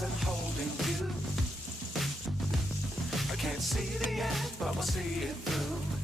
arms and holding you. I can't see the end, but we'll see it through.